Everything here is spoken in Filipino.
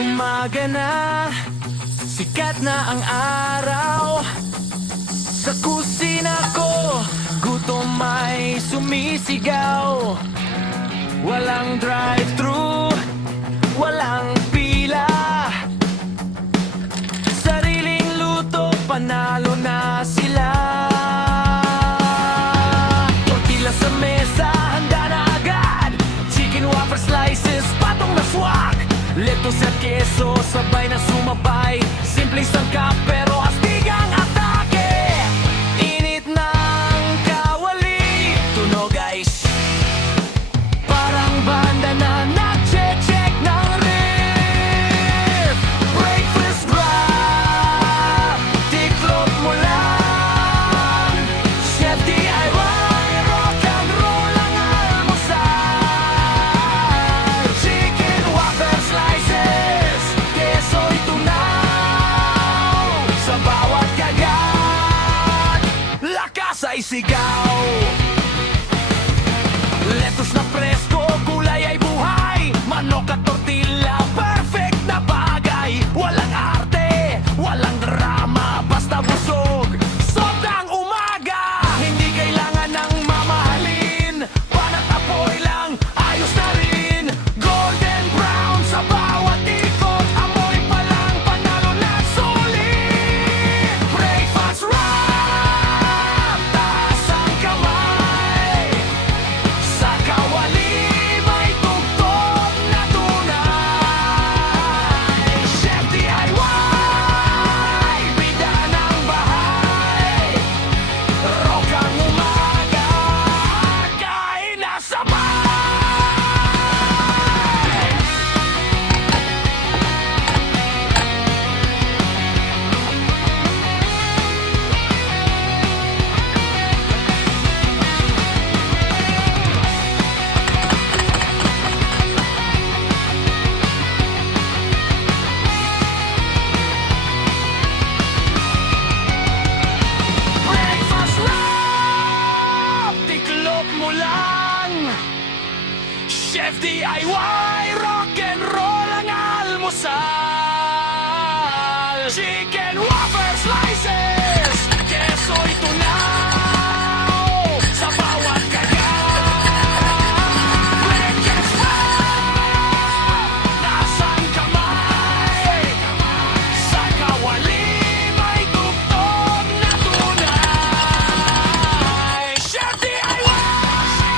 Umaga na, sikat na ang araw. Sa kusina ko, gutom ay sumisigaw. Walang drive-thru, walang pila. Sariling luto, panalo na sila. Tortilla sa mesa, handa na agad. Chicken whopper slices, patong na swak. Lettuce at keso, sabay na sumabay. Simpleng sangkap pero astigang atake. Init ng kawali, tunog ay parang banda na nagche-check ng ref. Breakfast wrap, tiklop mo lang. Chef DIY, rock and roll ang almusal. Chicken whopper slices, keso'y tunaw. Sa bawat kagat, lakas ay sigaw. Lettuce na presko, gulay ay buhay. Manok at tortilla, perfect na bagay. Walang arte, walang drama, basta busog. Sobrang umaga, hindi kailangan ng mamahalin. Panat apoy lang, ayos na rin. Golden brown sa bawat ikot. Amoy pa lang, panalo na sulit. Breakfast wrap, taas ang kamay. Sa kawali may tugtog na tunay. Chef DIY, bida ng bahay. Rock ang umaga, kain na sabay. Breakfast wrap, tiklop mo lang. Chef DIY, rock and roll ang almusal.